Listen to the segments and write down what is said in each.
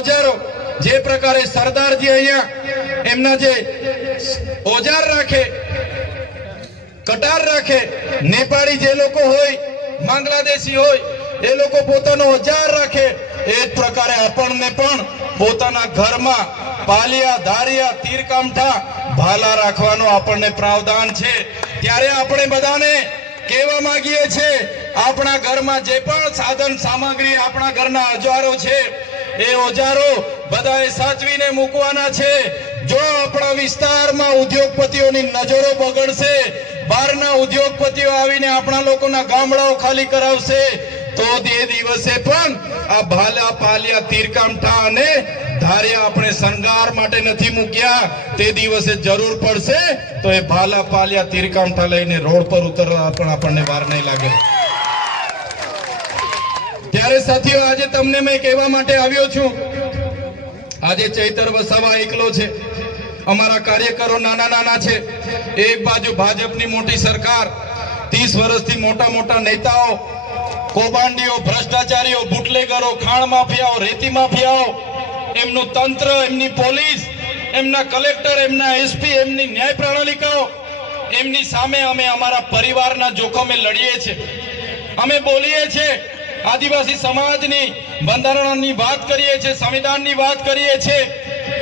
ઓજારો જે પ્રકારે સરદારજી અહીંયા એમના જે ઓજાર રાખે, કટાર રાખે, નેપાળી જે લોકો હોય, બાંગ્લાદેશી હોય, એ લોકો પોતાનો ઓજાર રાખે, એ જ પ્રકારે આપણને પણ પોતાના ઘરમાં પાલિયા, ધારિયા, તીરકામઠા, ભાલા રાખવાનો આપણને પ્રાવધાન છે। ત્યારે આપણે બધાને કહેવા માંગીએ છીએ, આપણા ઘરમાં જે પણ સાધન સામગ્રી, આપણા ઘરના ઓજારો છે, એ ઓજારો બધાએ સાચવીને મૂકવાના છે। જો આપણા વિસ્તારમાં ઉદ્યોગપતિઓની નજરો બગડશે, બહારના ઉદ્યોગપતિઓ આવીને આપણા લોકોના ગામડાઓ ખાલી કરાવશે, તો તે દિવસે પણ આ ભાલા, પાલિયા, તીરકામઠા અને ધારિયા આપણે શણગાર માટે નથી મૂક્યા। તે દિવસે જરૂર પડશે તો એ ભાલા, પાલિયા, તીરકામઠા લઈને રોડ પર ઉતરવા પણ આપણને વાર નહીં લાગે। ત્યારે સાથીઓ, આજે તમને મેં કહેવા માટે આવ્યો છું, આજે ચૈતર વસાવા એકલો છે, અમારા કાર્યકરો નાના નાના છે। એક બાજુ ભાજપની મોટી સરકાર, 30 વર્ષથી મોટા મોટા નેતાઓ, કૌભાંડીઓ, ભ્રષ્ટાચારીઓ, બુટલેગરો, ખાણ માફિયાઓ, રેતી માફિયાઓ, એમનું તંત્ર, એમની પોલીસ, એમના કલેક્ટર, એમના એસપી, એમની ન્યાય પ્રણાલિકાઓ, એમની સામે અમે અમારા પરિવારના જોખમે લડીએ છીએ, અમે બોલીએ છીએ, આદિવાસી સમાજની બંધારણની વાત કરીએ છીએ, સંવિધાનની વાત કરીએ છીએ।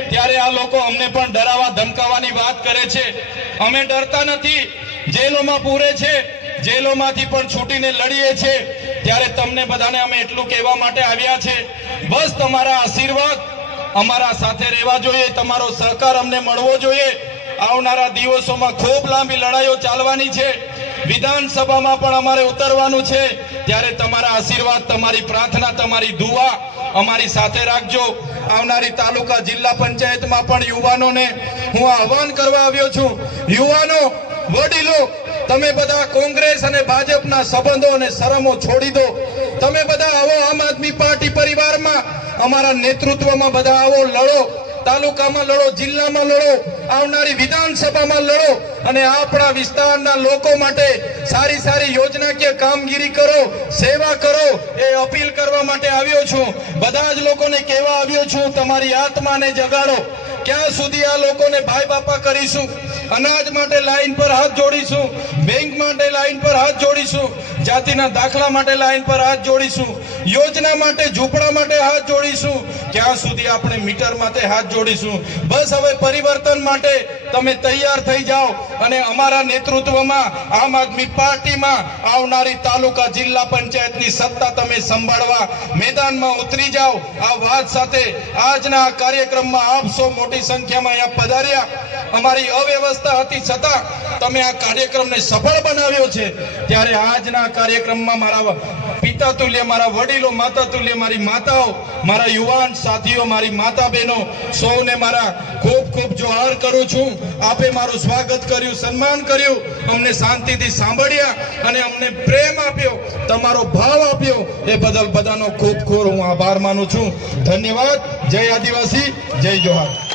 ત્યારે આ લોકો અમને પણ ડરાવવા ધમકાવવાની વાત કરે છે। અમે ડરતા નથી, જેલોમાં પૂરે છે, જેલોમાંથી પણ છૂટીને લડીએ છીએ। ત્યારે તમને બધાને અમે એટલું કહેવા માટે આવ્યા છે, બસ તમારા આશીર્વાદ અમારા સાથે રહેવા જોઈએ, તમારો સહકાર અમને મળવો જોઈએ। આવનારા દિવસોમાં ખૂબ લાંબી લડાઈઓ ચાલવાની છે, વિધાનસભામાં પણ અમારે ઉતરવાનું છે। ત્યારે તમારા આશીર્વાદ, તમારી પ્રાર્થના, તમારી દુઆ અમારી સાથે રાખજો। આવનારી તાલુકા જિલ્લા પંચાયતમાં પણ યુવાનોને હું આહવાન કરવા આવ્યો છું, યુવાનો, વડીલો, તમે બધા કોંગ્રેસ અને ભાજપના સંબંધો અને શરમો છોડી દો, તમે બધા આવો આમ આદમી પાર્ટી પરિવારમાં, અમારા નેતૃત્વમાં બધા આવો, લડો, તાલુકામાં લડો, જિલ્લામાં લડો, આવનારી વિધાનસભામાં લડો અને આપણા વિસ્તારના લોકો માટે સારી સારી યોજનાકીય કામગીરી કરો, સેવા કરો, એ અપીલ કરવા માટે આવ્યો છું। બધા જ લોકોને કહેવા આવ્યો છું, તમારી આત્માને જગાડો। ક્યાં સુધી આ લોકોને ભાઈ બાપા કરીશું? અનાજ માટે લાઈન પર હાથ જોડીશું, બેંક માટે લાઈન પર હાથ જોડીશું, જાતિના દાખલા માટે લાઈન પર હાથ જોડીશું, યોજના માટે, ઝૂંપડા માટે હાથ જોડીશું, ક્યાં સુધી આપણે મીટર માટે હાથ જોડીશું? બસ હવે પરિવર્તન માટે તમે તૈયાર થઈ જાઓ અને અમારા નેતૃત્વમાં આમ આદમી પાર્ટીમાં આવનારી તાલુકા જિલ્લા પંચાયતની સત્તા તમે સંભાળવા મેદાનમાં ઉતરી જાઓ। આ વાત સાથે આજના આ કાર્યક્રમમાં આપ સૌ મોટી સંખ્યામાં અહીંયા પધાર્યા। અમારી અવ્યવસ્થા હતી છતાં તમે આ કાર્યક્રમને સફળ બનાવ્યો છે। ત્યારે આજના કાર્યક્રમમાં મારા પિતા તુલ્ય, મારા વડીલો, માતા તુલ્ય, મારી માતાઓ, મારા યુવાન સાથીઓ, મારી માતા બહેનો, સૌને મારા ખૂબ ખૂબ જોહાર કરું છું। આપે મારું સ્વાગત કર્યું, સન્માન કર્યું, અમને શાંતિથી સાંભળ્યા અને અમને પ્રેમ આપ્યો, તમારો ભાવ આપ્યો, એ બદલ બધાનો ખૂબ ખૂબ હું આભાર માનું છું। ધન્યવાદ। જય આદિવાસી, જય જોહાર।